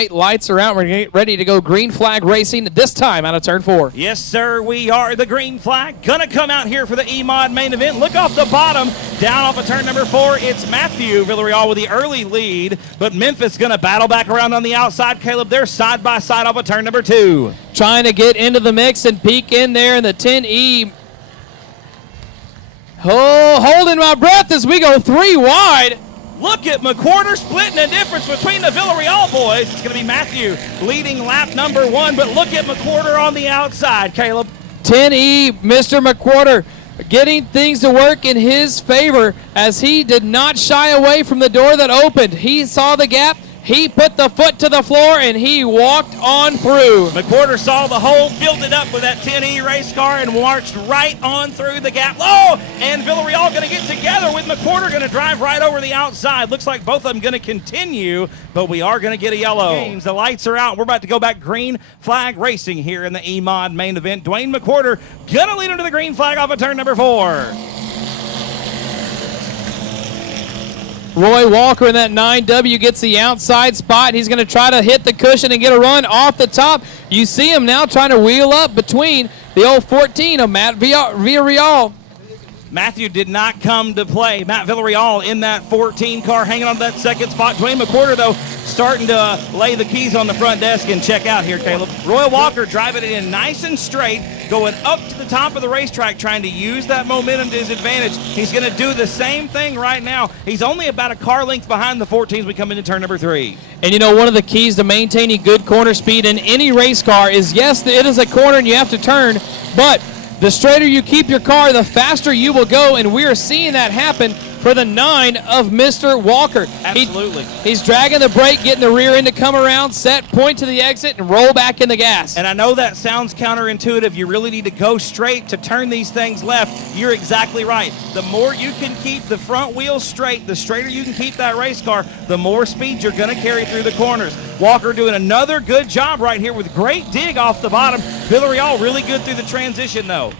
Lights are out. We're getting ready to go green flag racing, this time out of turn 4. Yes, sir, we are the green flag. Gonna come out here for the EMod main event. Look off the bottom, down off of turn number 4. It's Matthew Villarreal with the early lead, but Memphis gonna battle back around on the outside. Caleb, they're side by side off of turn number 2. Trying to get into the mix and peek in there in the 10E. Oh, holding my breath as we go 3 wide. Look at McWhorter splitting the difference between the Villarreal boys. It's going to be Matthew leading lap number 1, but look at McWhorter on the outside, Caleb. 10E, Mr. McWhorter getting things to work in his favor as he did not shy away from the door that opened. He saw the gap. He put the foot to the floor, and he walked on through. McWhorter saw the hole, filled it up with that 10E race car, and marched right on through the gap. Oh, and Villarreal going to get together with McWhorter, going to drive right over the outside. Looks like both of them going to continue, but we are going to get a yellow. The lights are out. We're about to go back green flag racing here in the EMod main event. Dwayne McWhorter going to lead into the green flag off of turn number 4. Roy Walker in that 9W gets the outside spot. He's going to try to hit the cushion and get a run off the top. You see him now trying to wheel up between the old 14 of Matt Villarreal. Matthew did not come to play. Matt Villarreal in that 14 car hanging on that second spot. Dwayne McWhorter, though, starting to lay the keys on the front desk and check out here, Caleb. Roy Walker driving it in nice and straight, going up to the top of the racetrack, trying to use that momentum to his advantage. He's going to do the same thing right now. He's only about a car length behind the 14s we come into turn number 3. And you know, one of the keys to maintaining good corner speed in any race car is, yes, it is a corner and you have to turn, but the straighter you keep your car, the faster you will go, and we are seeing that happen for the 9 of Mr. Walker. Absolutely. He's dragging the brake, getting the rear end to come around, set, point to the exit, and roll back in the gas. And I know that sounds counterintuitive. You really need to go straight to turn these things left. You're exactly right. The more you can keep the front wheel straight, the straighter you can keep that race car, the more speed you're going to carry through the corners. Walker doing another good job right here with great dig off the bottom. Villarreal really good through the transition, though.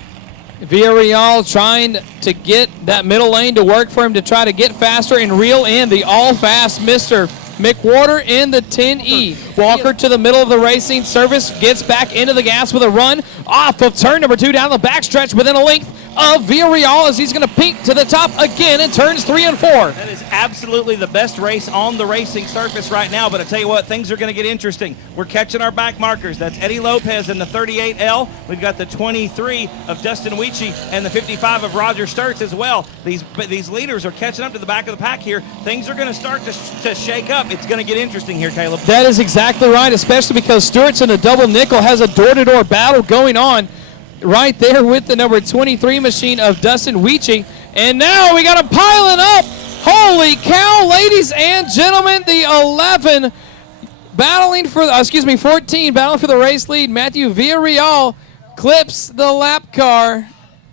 Villarreal trying to get that middle lane to work for him to try to get faster and reel in the all-fast Mr. McWhorter in the 10E. Walker to the middle of the racing surface, gets back into the gas with a run off of turn number 2 down the backstretch within a length of Villarreal as he's going to peak to the top again in turns 3 and 4. That is absolutely the best race on the racing surface right now, but I tell you what, things are going to get interesting. We're catching our back markers. That's Eddie Lopez in the 38L. We've got the 23 of Dustin Weechie and the 55 of Roger Sturts as well. These leaders are catching up to the back of the pack here. Things are going to start to shake up. It's going to get interesting here, Caleb. That is exactly right, especially because Sturts in a double nickel has a door-to-door battle going on right there with the number 23 machine of Dustin Weechie. And now we got him piling up. Holy cow, ladies and gentlemen, the 11 battling for, 14 battling for the race lead. Matthew Villarreal clips the lap car,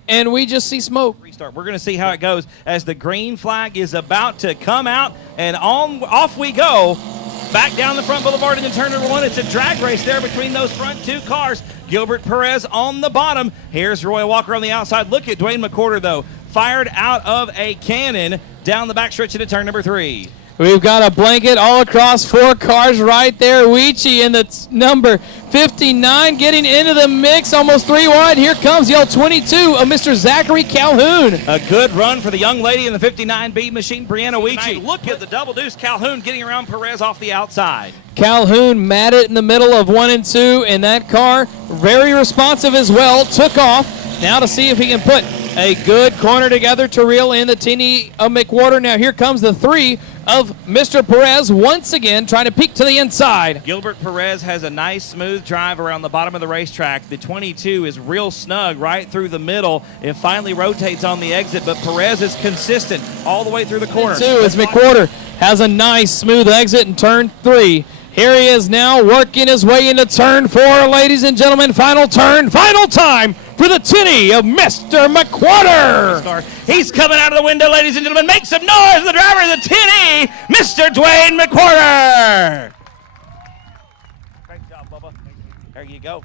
and we just see smoke. Restart. We're going to see how it goes as the green flag is about to come out, and off we go. Back down the front boulevard into turn number 1. It's a drag race there between those front 2 cars. Gilbert Perez on the bottom. Here's Roy Walker on the outside. Look at Dwayne McWhorter, though, fired out of a cannon down the backstretch into turn number 3. We've got a blanket all across 4 cars right there. Weechie in the number 59 getting into the mix, almost 3 wide. Here comes the old 22 of Mr. Zachary Calhoun. A good run for the young lady in the 59B machine, Brianna Weechie. Look at the double deuce Calhoun getting around Perez off the outside. Calhoun matted in the middle of 1 and 2, and that car very responsive as well. Took off. Now to see if he can put a good corner together to reel in the 10E of McWhorter. Now here comes the 3 of Mr. Perez once again trying to peek to the inside. Gilbert Perez has a nice smooth drive around the bottom of the racetrack. The 22 is real snug right through the middle. It finally rotates on the exit, but Perez is consistent all the way through the corner. 2 as McWhorter has a nice smooth exit in turn 3. Here he is now working his way into turn 4, ladies and gentlemen. Final turn, final time for the 10E of Mr. McWhorter. He's coming out of the window, ladies and gentlemen. Make some noise for the driver of the 10E, Mr. Dwayne McWhorter. Great job, Bubba. There you go.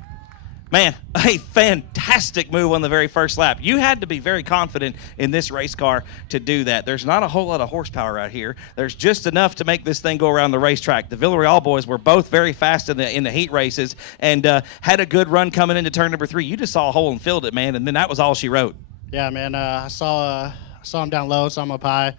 Man, a fantastic move on the very first lap. You had to be very confident in this race car to do that. There's not a whole lot of horsepower out here. There's just enough to make this thing go around the racetrack. The Villarreal boys were both very fast in the heat races and had a good run coming into turn number 3. You just saw a hole and filled it, man, and then that was all she wrote. Yeah, man. I saw him down low, saw him up high.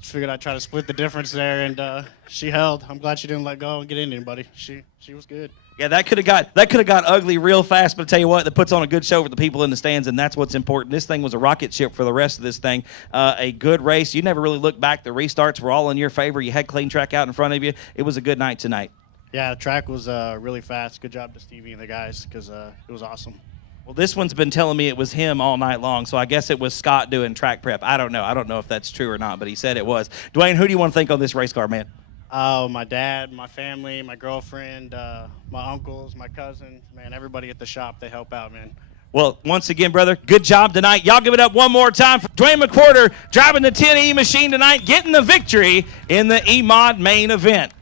Figured I'd try to split the difference there, and she held. I'm glad she didn't let go and get into anybody. She was good. Yeah, that could have got ugly real fast, but I tell you what, that puts on a good show for the people in the stands, and that's what's important. This thing was a rocket ship for the rest of this thing. A good race. You never really looked back. The restarts were all in your favor. You had clean track out in front of you. It was a good night tonight. Yeah, the track was really fast. Good job to Stevie and the guys because it was awesome. Well, this one's been telling me it was him all night long, so I guess it was Scott doing track prep. I don't know. I don't know if that's true or not, but he said it was. Dwayne, who do you want to thank on this race car, man? Oh, my dad, my family, my girlfriend, my uncles, my cousins, man, everybody at the shop, they help out, man. Well, once again, brother, good job tonight. Y'all give it up one more time for Dwayne McWhorter driving the 10E machine tonight, getting the victory in the EMod main event.